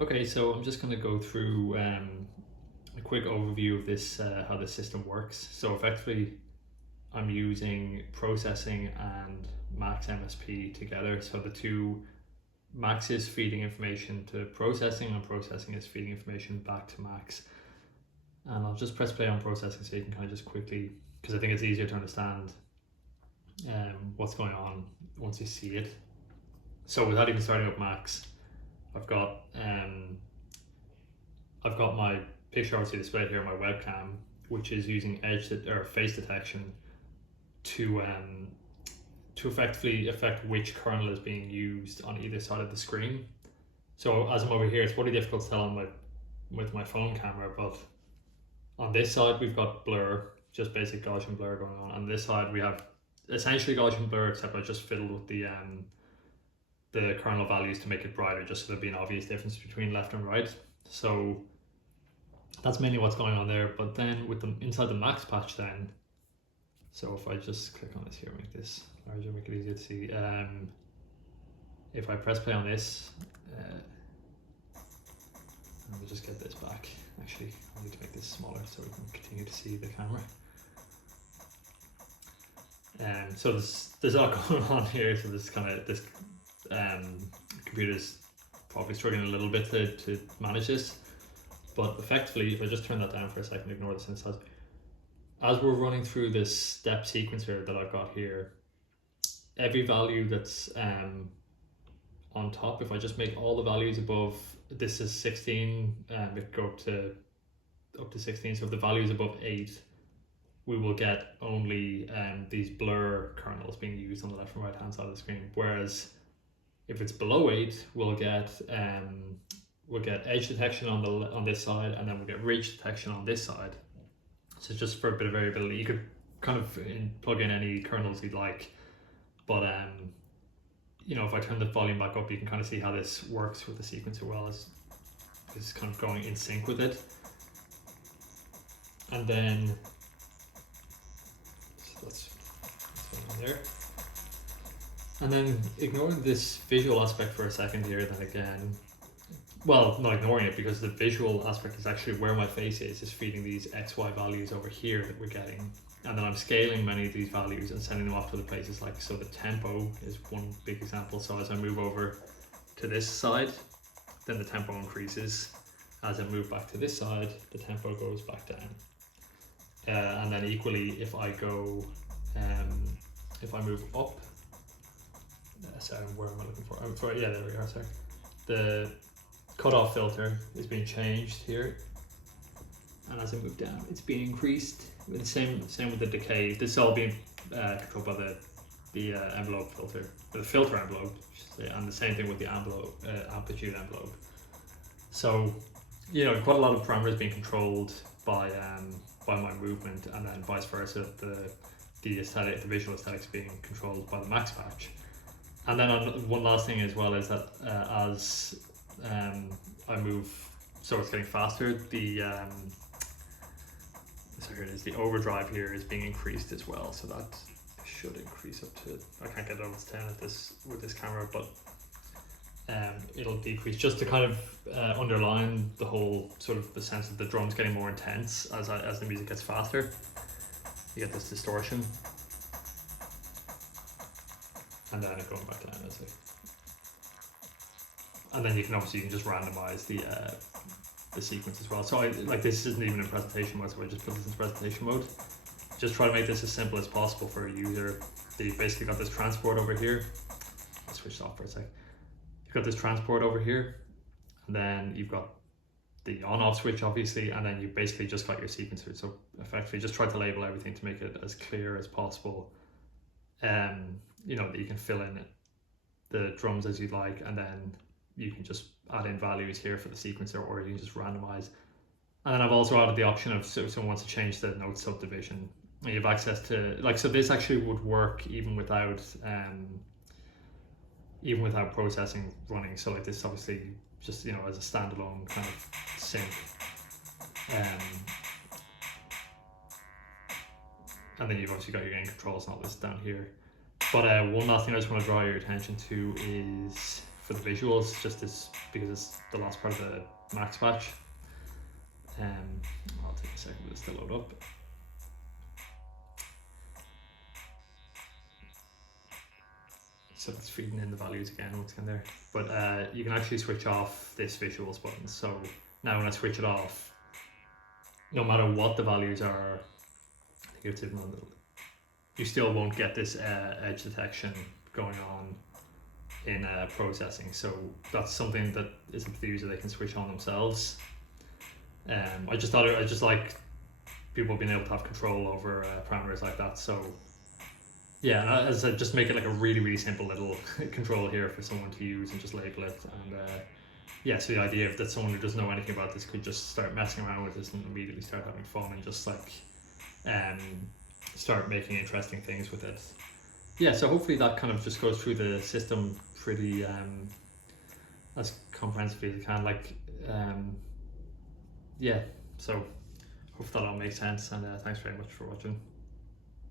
Okay, so I'm just going to go through a quick overview of this, how the system works. So effectively, I'm using Processing and Max MSP together. So the two, Max is feeding information to Processing and Processing is feeding information back to Max. And I'll just press play on Processing so you can kind of just quickly, because I think it's easier to understand what's going on once you see it. So without even starting up Max, I've got my picture obviously displayed here on my webcam, which is using face detection to effectively affect which kernel is being used on either side of the screen. So as I'm over here, it's probably difficult to tell on with my phone camera, but on this side we've got blur, just basic Gaussian blur going on. On this side we have essentially Gaussian blur, except I just fiddled with the kernel values to make it brighter, just so there'd be an obvious difference between left and right. So that's mainly what's going on there. But then with the inside the max patch then, so if I just click on this here, make this larger, make it easier to see. If I press play on this, let me just get this back. Actually, I need to make this smaller so we can continue to see the camera. So there's a lot going on here. So this computer's probably struggling a little bit to manage this. But effectively, if I just turn that down for a second, ignore the synthesizer. As we're running through this step sequencer that I've got here, every value that's on top, if I just make all the values above, this is 16, it go up to 16. So if the value is above 8, we will get only these blur kernels being used on the left and right hand side of the screen. Whereas if it's below 8, we'll get edge detection on this side, and then we'll get ridge detection on this side. So just for a bit of variability, you could kind of plug in any kernels you'd like, but if I turn the volume back up, you can kind of see how this works with the sequencer well, as it's kind of going in sync with it. And then so that's going on there. And then ignoring this visual aspect for a second here, then again, well, not ignoring it, because the visual aspect is actually where my face is feeding these XY values over here that we're getting. And then I'm scaling many of these values and sending them off to other places. Like, so the tempo is one big example. So as I move over to this side, then the tempo increases. As I move back to this side, the tempo goes back down. And then equally, if I go, if I move up, sorry, where am I looking for? Yeah, there we are, sorry. The cutoff filter is being changed here, and as I move down, it's being increased. The same with the decay. This is all being controlled by the envelope filter, the filter envelope, and the same thing with the amplitude envelope. So, quite a lot of parameters being controlled by my movement, and then vice versa. The visual aesthetics being controlled by the max patch. And then one last thing as well is that as I move, so it's getting faster, so here it is, the overdrive here is being increased as well, so that should increase up to, I can't get over to 10 with this camera, but it'll decrease just to kind of underline the whole sort of the sense of the drums getting more intense as the music gets faster. You get this distortion, and then it going back down, as and then you can just randomize the sequence as well. So this isn't even in presentation mode, so I just put this in presentation mode. Just try to make this as simple as possible for a user. You've basically got this transport over here. I'll switch off for a sec. You've got this transport over here, and then you've got the on-off switch, obviously, and then you basically just got your sequencer. So effectively just try to label everything to make it as clear as possible. That you can fill in the drums as you'd like, and then you can just add in values here for the sequencer, or you can just randomize. And then I've also added the option of, so if someone wants to change the note subdivision, you have access to, so this actually would work even without processing running. So this obviously just, as a standalone kind of sync. And then you've obviously got your gain controls and all this down here. But one last thing I just want to draw your attention to is, for the visuals, just this because it's the last part of the max patch. I'll take a second for this to load up. So it's feeding in the values again once again there. But you can actually switch off this visuals button. So now when I switch it off, no matter what the values are, you still won't get this edge detection going on in processing. So that's something that is up to the user, they can switch on themselves. I just like people being able to have control over parameters like that. So yeah, and as I said, just make it like a really simple little control here for someone to use and just label it. And yeah, so the idea that someone who doesn't know anything about this could just start messing around with this and immediately start having fun and just like start making interesting things with it. Yeah, so hopefully that kind of just goes through the system pretty as comprehensively as it can. Like yeah, so hope that all makes sense, and thanks very much for watching.